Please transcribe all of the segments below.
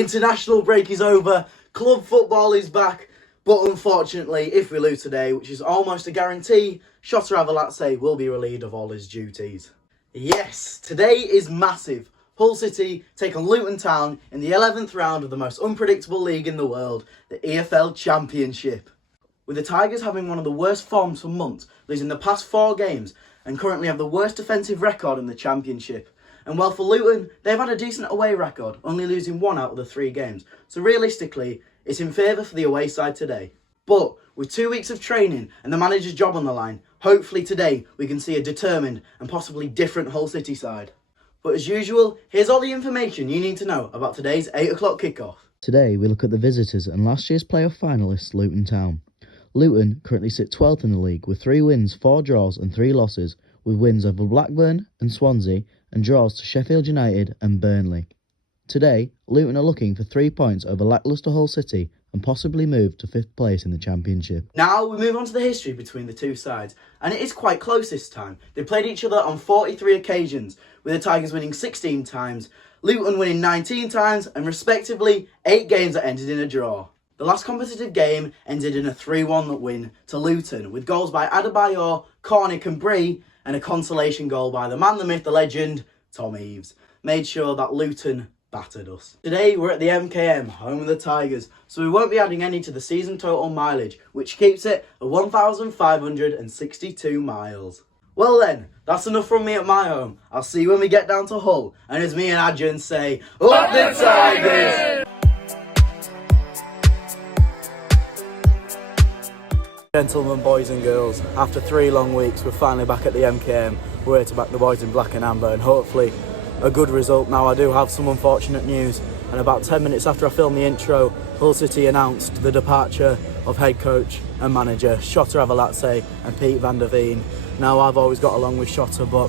international break is over, club football is back, but unfortunately, if we lose today, which is almost a guarantee, Shota Arveladze will be relieved of all his duties. Yes, today is massive. Hull City take on Luton Town in the 11th round of the most unpredictable league in the world, the EFL Championship. With the Tigers having one of the worst forms for months, losing the past 4 games, and currently have the worst defensive record in the Championship. And while for Luton, they've had a decent away record, only losing 1 out of the 3 games. So realistically, it's in favour for the away side today. But with 2 weeks of training and the manager's job on the line, hopefully today we can see a determined and possibly different Hull City side. But as usual, here's all the information you need to know about today's 8 o'clock kickoff. Today we look at the visitors and last year's playoff finalists Luton Town. Luton currently sit 12th in the league with 3 wins, 4 draws and 3 losses, with wins over Blackburn and Swansea and draws to Sheffield United and Burnley. Today, Luton are looking for 3 points over lacklustre Hull City and possibly move to 5th place in the Championship. Now we move on to the history between the two sides, and it is quite close this time. They played each other on 43 occasions, with the Tigers winning 16 times, Luton winning 19 times, and respectively 8 games that ended in a draw. The last competitive game ended in a 3-1 win to Luton, with goals by Adebayor, Cornick and Bree, and a consolation goal by the man, the myth, the legend, Tom Eaves. Made sure that Luton battered us. Today we're at the MKM, home of the Tigers, so we won't be adding any to the season total mileage, which keeps it at 1,562 miles. Well then, that's enough from me at my home. I'll see you when we get down to Hull, and as me and Adrian say, up the Tigers! Gentlemen, boys and girls, after 3 long weeks we're finally back at the MKM. We're here to back the boys in black and amber and hopefully a good result. Now I do have some unfortunate news, and about 10 minutes after I filmed the intro, Hull City announced the departure of head coach and manager Shota Arveladze and Pete van der Veen. Now I've always got along with Shota, but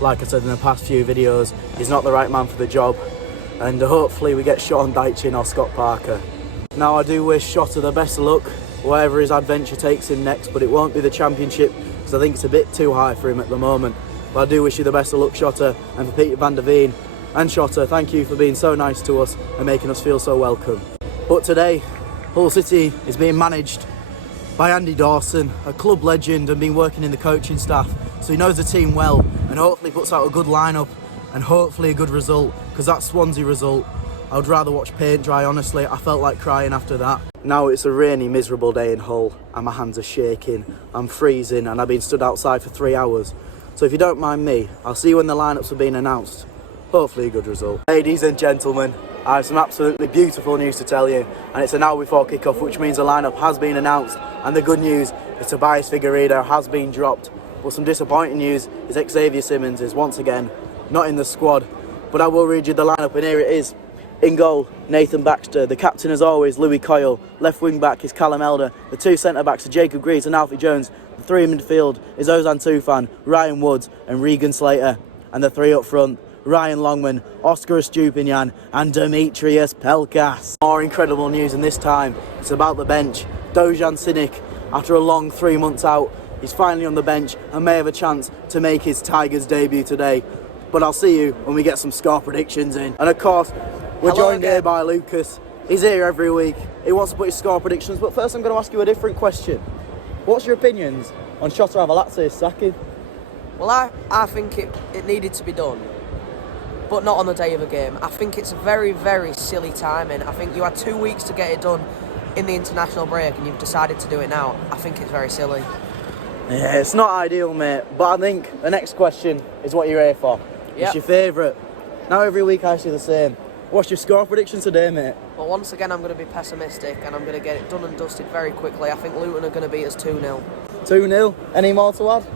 like I said in the past few videos, he's not the right man for the job, and hopefully we get Sean Dyche in or Scott Parker. Now I do wish Shota the best of luck wherever his adventure takes him next, but it won't be the Championship because I think it's a bit too high for him at the moment. But I do wish you the best of luck, Shota, and for Peter van der Veen and Shota, thank you for being so nice to us and making us feel so welcome. But today, Hull City is being managed by Andy Dawson, a club legend and been working in the coaching staff, so he knows the team well and hopefully puts out a good lineup and hopefully a good result, because that Swansea result, I would rather watch paint dry, honestly. I felt like crying after that. Now it's a rainy, miserable day in Hull and my hands are shaking, I'm freezing and I've been stood outside for 3 hours. So if you don't mind me, I'll see you when the lineups have been announced. Hopefully a good result. Ladies and gentlemen, I have some absolutely beautiful news to tell you, and it's an hour before kickoff, which means the lineup has been announced, and the good news is Tobias Figueiredo has been dropped. But some disappointing news is Xavier Simmons is once again not in the squad. But I will read you the lineup, and here it is. In goal, Nathan Baxter. The captain, as always, Louis Coyle. Left wing back is Callum Elder. The 2 centre backs are Jacob Greaves and Alfie Jones. The 3 in midfield is Ozan Tufan, Ryan Woods and Regan Slater. And the 3 up front, Ryan Longman, Oscar Estupinian and Demetrius Pelkas. More incredible news, and this time it's about the bench. Dojan Sinic, after a long 3 months out, he's finally on the bench and may have a chance to make his Tigers debut today. But I'll see you when we get some score predictions in. And of course, we're joined here by Lucas. He's here every week. He wants to put his score predictions, but first I'm going to ask you a different question. What's your opinions on Shota Arveladze's sacking? Well, I think it needed to be done, but not on the day of a game. I think it's a very, very silly timing. I think you had 2 weeks to get it done in the international break and you've decided to do it now. I think it's very silly. Yeah, it's not ideal, mate, but I think the next question is what you're here for. Yep. It's your favourite. Now every week I ask you the same. What's your score prediction today, mate? Well, once again, I'm going to be pessimistic and I'm going to get it done and dusted very quickly. I think Luton are going to beat us 2-0. 2-0? Any more to add?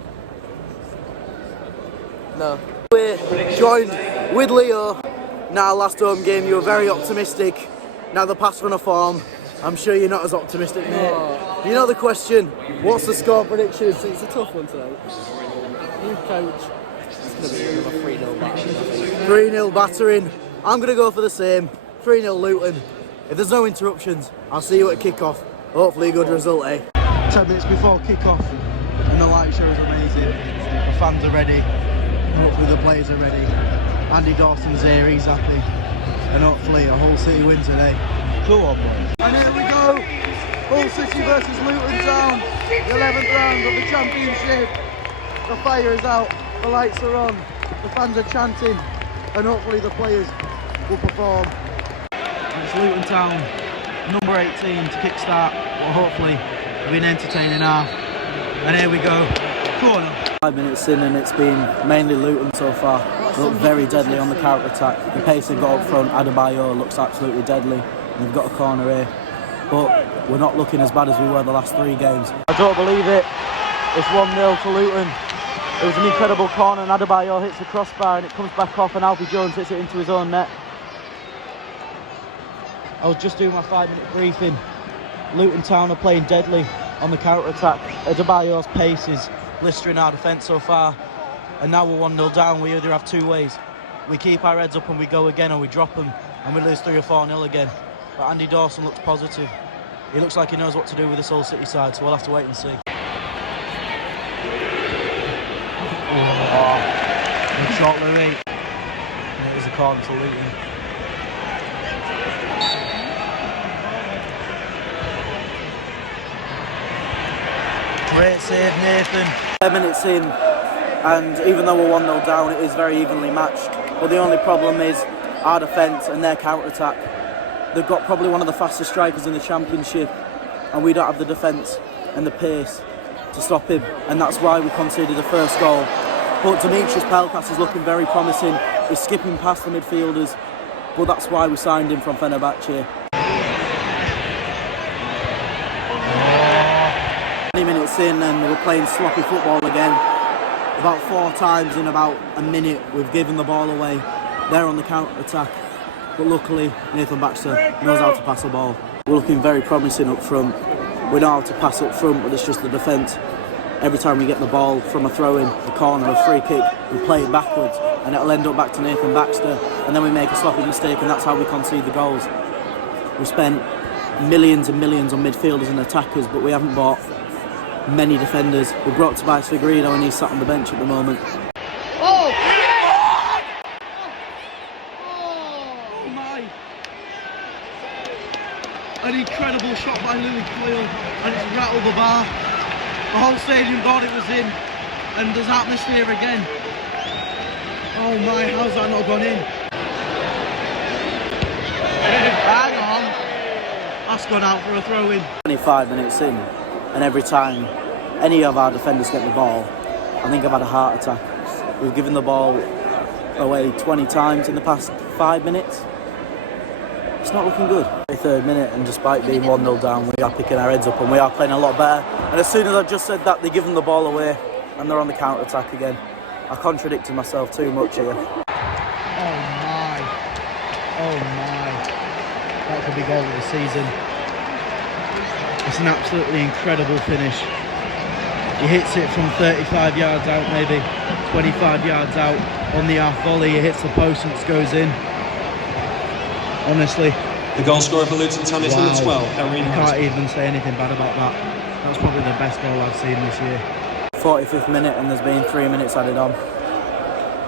No. We're joined with Leo. Now, last home game, you were very optimistic. Now the past run of form, I'm sure you're not as optimistic, mate. Oh. You know the question, what's the score prediction? It's a tough one today. New coach, it's going to be another 3-0 battering, I think. 3-0 battering. I'm going to go for the same. 3-0 Luton. If there's no interruptions, I'll see you at kickoff. Hopefully a good result, eh? 10 minutes before kickoff, and the light show is amazing. The fans are ready. Hopefully the players are ready. Andy Dawson's here, he's happy. and hopefully a Hull City win today. Come on, boys. And here we go. Hull City versus Luton Town. The 11th round of the championship. The fire is out. The lights are on. The fans are chanting. And hopefully the players will perform. And it's Luton Town, number 18 to kickstart. Well, hopefully it'll be an entertaining half. And here we go. Corner. 5 minutes in and it's been mainly Luton so far. They look very deadly on the counter-attack. The pace they've got up front, Adebayo looks absolutely deadly. They've got a corner here. But we're not looking as bad as we were the last 3 games. I don't believe it. It's 1-0 to Luton. It was an incredible corner and Adebayo hits the crossbar and it comes back off and Alfie Jones hits it into his own net. I was just doing my 5-minute briefing. Luton Town are playing deadly on the counter-attack. Adebayo's pace is blistering our defence so far. And now we're 1-0 down. We either have 2 ways. We keep our heads up and we go again, or we drop them and we lose 3 or 4-0 again. But Andy Dawson looks positive. He looks like he knows what to do with this Hull City side, so we'll have to wait and see. Good shot, Louis. And it is a corner to Luton. Great save, Nathan. 10 minutes in, and even though we're 1-0 down, it is very evenly matched. But the only problem is our defence and their counter-attack. They've got probably one of the fastest strikers in the championship, and we don't have the defence and the pace to stop him, and that's why we conceded the first goal. But Dimitris Pelkas is looking very promising. He's skipping past the midfielders, but that's why we signed him from Fenerbahce. 20 minutes in and we're playing sloppy football again. About 4 times in about a minute we've given the ball away. They're on the counter-attack, but luckily Nathan Baxter knows how to pass the ball. We're looking very promising up front. We know how to pass up front, but it's just the defence. Every time we get the ball from a throw-in, a corner, a free kick, we play it backwards and it'll end up back to Nathan Baxter, and then we make a sloppy mistake and that's how we concede the goals. We spent millions and millions on midfielders and attackers, but we haven't bought many defenders. We brought Tobias Figueiredo and he's sat on the bench at the moment. Oh my! An incredible shot by Louis Coyle and it's rattled the bar. The whole stadium thought it was in and there's atmosphere again. Oh my, how's that not gone in? Hang on. That's gone out for a throw-in. 25 minutes in, and every time any of our defenders get the ball, I think I've had a heart attack. We've given the ball away 20 times in the past 5 minutes. It's not looking good. 3rd minute, and despite being 1-0 down, we are picking our heads up and we are playing a lot better. And as soon as I just said that, they give them the ball away and they're on the counter-attack again. I contradicted myself too much here. Oh my. Oh my. That could be goal of the season. It's an absolutely incredible finish. He hits it from 35 yards out, maybe 25 yards out on the half volley. He hits the post and it goes in. Honestly. The goal scorer for Luton Town is number 12, Henry. I can't even say anything bad about that. That's probably the best goal I've seen this year. 45th minute and there's been 3 minutes added on.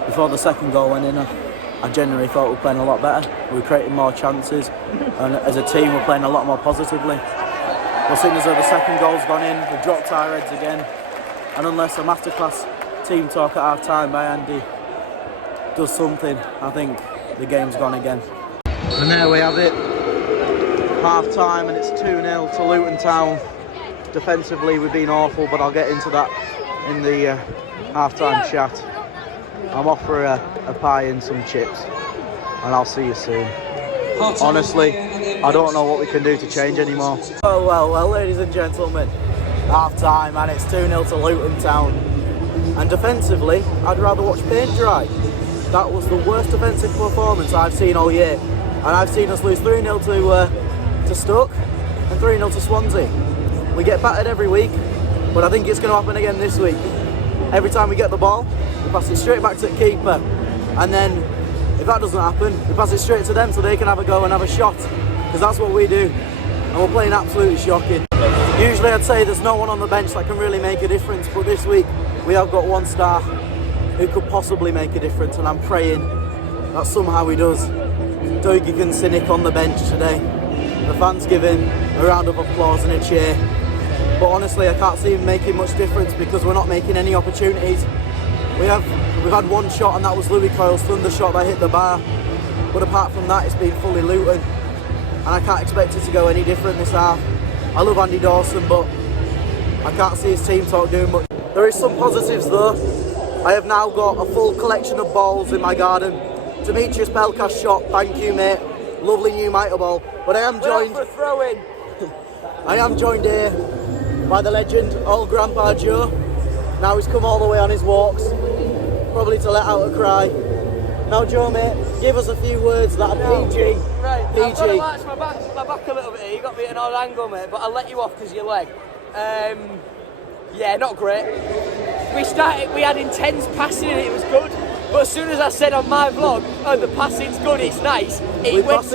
Before the second goal went in, I genuinely thought we were playing a lot better. We were creating more chances and as a team we're playing a lot more positively. But seeing as though the second goal's gone in, we've dropped our heads again. And unless a masterclass team talk at half time by Andy does something, I think the game's gone again. And there we have it. Half time and it's 2-0 to Luton Town. Defensively we've been awful, but I'll get into that in the half-time chat. I'm off for a pie and some chips, and I'll see you soon. Honestly, I don't know what we can do to change anymore. Oh well, ladies and gentlemen, half-time and it's 2-0 to Luton Town. And defensively, I'd rather watch paint dry. That was the worst defensive performance I've seen all year. And I've seen us lose 3-0 to Stoke and 3-0 to Swansea. We get battered every week, but I think it's going to happen again this week. Every time we get the ball, we pass it straight back to the keeper. And then, if that doesn't happen, we pass it straight to them so they can have a go and have a shot. Because that's what we do. And we're playing absolutely shocking. Usually I'd say there's no one on the bench that can really make a difference, but this week we have got one star who could possibly make a difference, and I'm praying that somehow he does. Dogigan Cynic on the bench today. The fans give him a round of applause and a cheer. But honestly, I can't see him making much difference because we're not making any opportunities. We've had one shot, and that was Louis Coyle's thunder shot that hit the bar. But apart from that, it's been fully Luton. And I can't expect it to go any different this half. I love Andy Dawson, but I can't see his team talk doing much. There is some positives though. I have now got a full collection of balls in my garden. Demetrius Pelkas shot, thank you mate. Lovely new mitre ball. But I am joined For throwing. I am joined here by the legend, old Grandpa Joe. Now he's come all the way on his walks, probably to let out a cry. Now Joe mate, give us a few words that are PG. Right, PG. I've got to arch my back a little bit here. You got me at an odd angle, mate, but I'll let you off because your leg. Yeah, not great. We had intense passing and it was good. But as soon as I said on my vlog, oh, the passing's good, it's nice, it went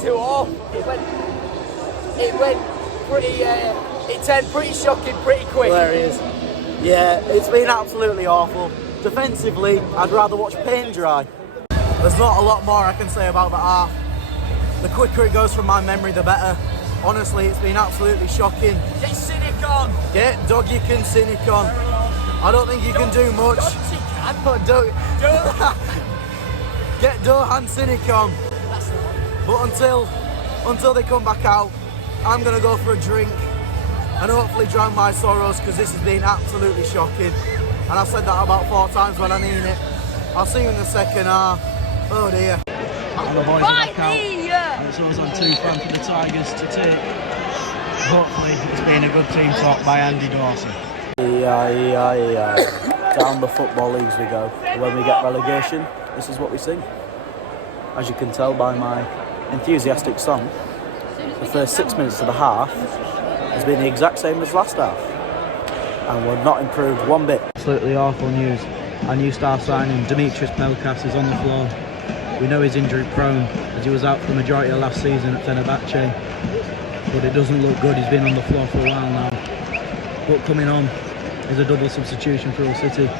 too off. It turned pretty shocking pretty quick. There he is. Yeah, it's been absolutely awful. Defensively, I'd rather watch paint dry. There's not a lot more I can say about the half. The quicker it goes from my memory, the better. Honestly, it's been absolutely shocking. Get Cynic on! Get Dogigan Cynic on. I don't think you can do much. Get Dohan Cynic on. But until they come back out, I'm going to go for a drink and hopefully drown my sorrows because this has been absolutely shocking. And I've said that about 4 times when I mean it. I'll see you in the second half. Oh dear. And the boys are back out. And it's always on 2-1 for the Tigers to take. Hopefully it's been a good team talk by Andy Dawson. Down the football leagues we go. When we get relegation, this is what we sing. As you can tell by my enthusiastic song, the first 6 minutes of the half has been the exact same as last half. And we're not improved one bit. Absolutely awful news. Our new star signing, Demetrius Pelkas, is on the floor. We know he's injury prone as he was out for the majority of last season at Fenerbahce. But it doesn't look good, he's been on the floor for a while now. But coming on is a double substitution for Hull City.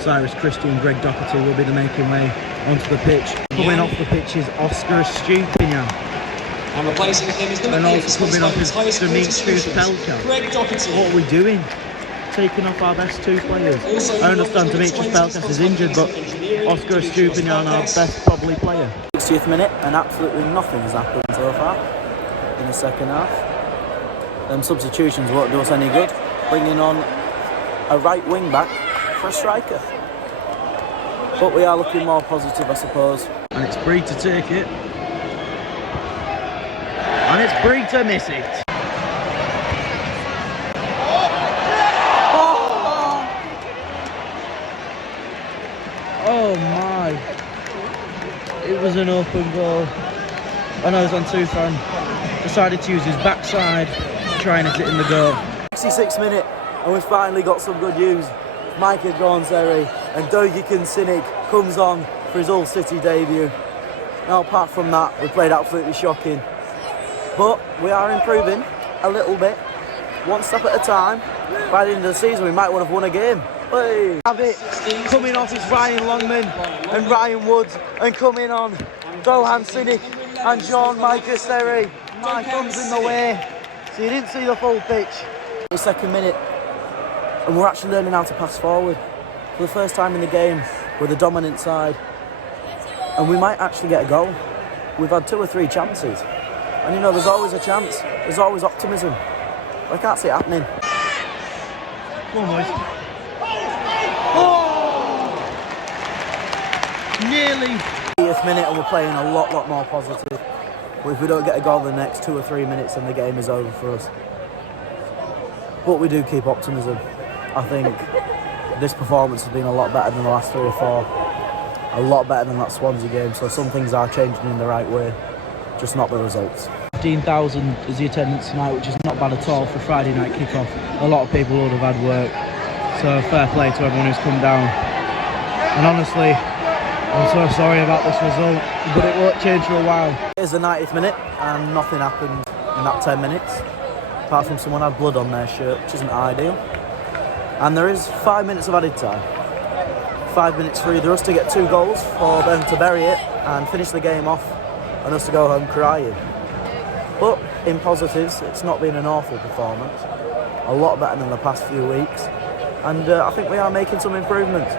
Cyrus Christie and Greg Doherty will be the making way onto the pitch. Coming off the pitch is Oscar Stupinian. And replacing him is number And 8, also coming off is highest Demetrius Pelkas. Greg Doherty. What are we doing? Taking off our best 2 players. I understand Demetrius Pelkas is injured, but Oscar Stupinian, our best probably player. 60th minute, and absolutely nothing has happened so far in the second half. Substitutions won't do us any good. Bringing on a right wing back for a striker. But we are looking more positive, I suppose. And it's Bree to take it. And it's Bree to miss it. Oh my. It was an open goal. I know he's on 2-fan. Decided to use his backside to try and hit it in the goal. 66th minute, and we've finally got some good news. Micah Gornseri and Dogigan Cynic comes on for his Hull City debut. Now apart from that, we played absolutely shocking. But we are improving a little bit, one step at a time. By the end of the season, we might well have won a game. Hey. Have it. Coming off is Ryan Longman and Ryan Woods, and coming on Dohan Cynic and Jean-Micah Seri. My thumb's in the way, so you didn't see the full pitch. The second minute, and we're actually learning how to pass forward. For the first time in the game, we're the dominant side, and we might actually get a goal. We've had 2 or 3 chances, and you know, there's always a chance, there's always optimism. But I can't see it happening. Come on, boys. Oh! Nearly. 80th minute, and we're playing a lot more positive. But if we don't get a goal in the next 2 or 3 minutes, then the game is over for us. But we do keep optimism. I think this performance has been a lot better than the last 3 or 4. A lot better than that Swansea game, so some things are changing in the right way, just not the results. 15,000 is the attendance tonight, which is not bad at all for Friday night kickoff. A lot of people would have had work, so fair play to everyone who's come down. And honestly, I'm so sorry about this result, but it won't change for a while. Here's the 90th minute, and nothing happened in that 10 minutes, apart from someone had blood on their shirt, which isn't ideal. And there is 5 minutes of added time. 5 minutes for either us to get 2 goals or them to bury it. and finish the game off and us to go home crying. But in positives, it's not been an awful performance. A lot better than the past few weeks. And I think we are making some improvements.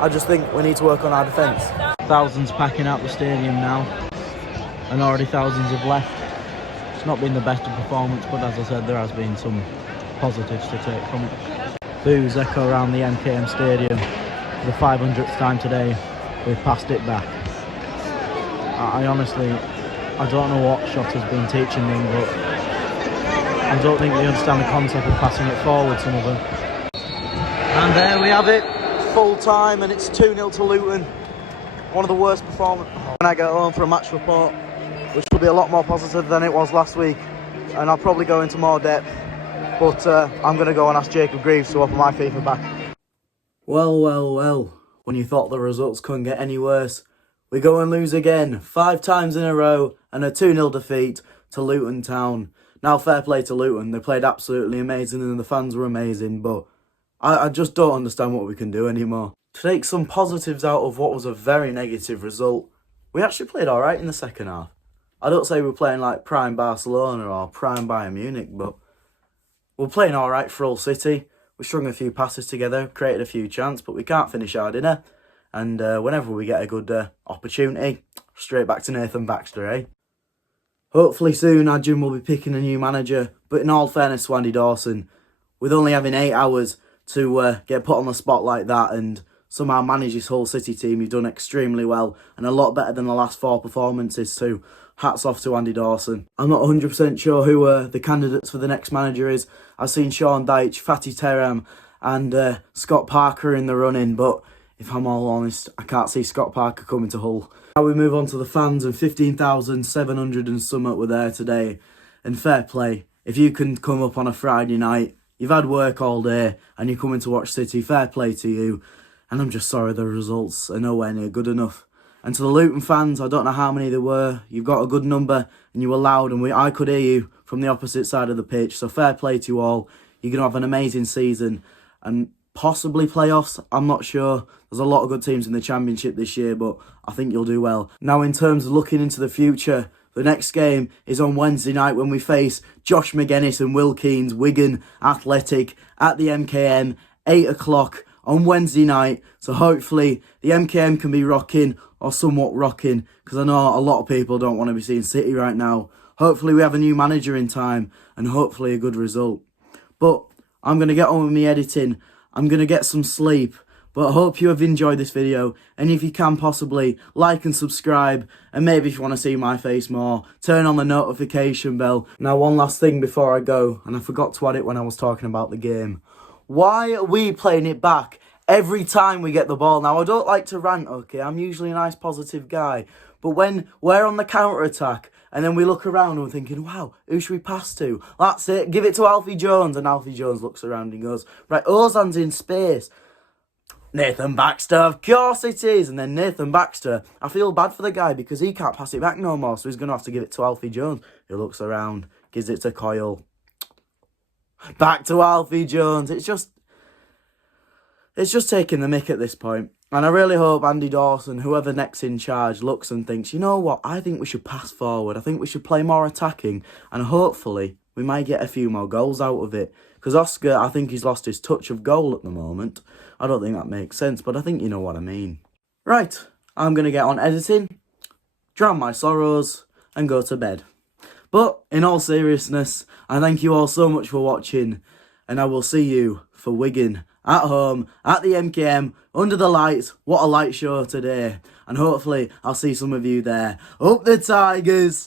I just think we need to work on our defence. Thousands packing out the stadium now, and already thousands have left. It's not been the best of performance, but as I said, there has been some positives to take from it. Boos echo around the MKM stadium. For the 500th time today, we've passed it back. I honestly, I don't know what Shota's been teaching them, but I don't think they understand the concept of passing it forward, some of them. And there we have it, full time, and it's 2-0 to Luton. One of the worst performances. When I get home for a match report, which will be a lot more positive than it was last week, and I'll probably go into more depth, but I'm going to go and ask Jacob Greaves to offer my FIFA back. Well, when you thought the results couldn't get any worse, we go and lose again, 5 times in a row, and a 2-0 defeat to Luton Town. Now, fair play to Luton, they played absolutely amazing and the fans were amazing, but I just don't understand what we can do anymore. To take some positives out of what was a very negative result, we actually played alright in the second half. I don't say we're playing like prime Barcelona or prime Bayern Munich, but we're playing alright for Hull City. We strung a few passes together, created a few chances, but we can't finish our dinner. And whenever we get a good opportunity, straight back to Nathan Baxter, eh? Hopefully soon Adjun will be picking a new manager, but in all fairness to Andy Dawson, with only having 8 hours to get put on the spot like that and somehow manage this Hull City team, you've done extremely well and a lot better than the last 4 performances too. Hats off to Andy Dawson. I'm not 100% sure who the candidates for the next manager is. I've seen Sean Dyche, Fatih Terim and Scott Parker in the running, but if I'm all honest, I can't see Scott Parker coming to Hull. Now we move on to the fans, and 15,700 and something were there today. And fair play, if you can come up on a Friday night, you've had work all day, and you're coming to watch City, fair play to you. And I'm just sorry the results are nowhere near good enough. And to the Luton fans, I don't know how many there were, you've got a good number, and you were loud, and I could hear you from the opposite side of the pitch. So fair play to you all. You're going to have an amazing season, and possibly playoffs, I'm not sure. There's a lot of good teams in the Championship this year, but I think you'll do well. Now, in terms of looking into the future, the next game is on Wednesday night when we face Josh McGuinness and Will Keane's Wigan Athletic at the MKM, 8 o'clock on Wednesday night. So hopefully the MKM can be rocking, or somewhat rocking, because I know a lot of people don't want to be seeing City right now. Hopefully we have a new manager in time, and hopefully a good result. But I'm going to get on with me editing. I'm going to get some sleep. But I hope you have enjoyed this video, and if you can possibly like and subscribe, and maybe if you want to see my face more, turn on the notification bell. Now, one last thing before I go, and I forgot to add it when I was talking about the game. Why are we playing it back every time we get the ball? Now, I don't like to rant, okay, I'm usually a nice positive guy, but when we're on the counter-attack, and then we look around and we're thinking, wow, who should we pass to? That's it, give it to Alfie Jones, and Alfie Jones looks around and goes, right, Ozan's in space. Nathan Baxter, of course it is. And then Nathan Baxter, I feel bad for the guy because he can't pass it back no more, so he's going to have to give it to Alfie Jones, who looks around, gives it to Coyle. Back to Alfie Jones. It's just taking the mick at this point. And I really hope Andy Dawson, whoever next in charge, looks and thinks, you know what, I think we should pass forward. I think we should play more attacking, and hopefully we might get a few more goals out of it. Because Oscar, I think he's lost his touch of goal at the moment. I don't think that makes sense, but I think you know what I mean. Right, I'm going to get on editing, drown my sorrows, and go to bed. But, in all seriousness, I thank you all so much for watching, and I will see you for Wigan at home, at the MKM, under the lights. What a light show today. And hopefully, I'll see some of you there. Up the Tigers!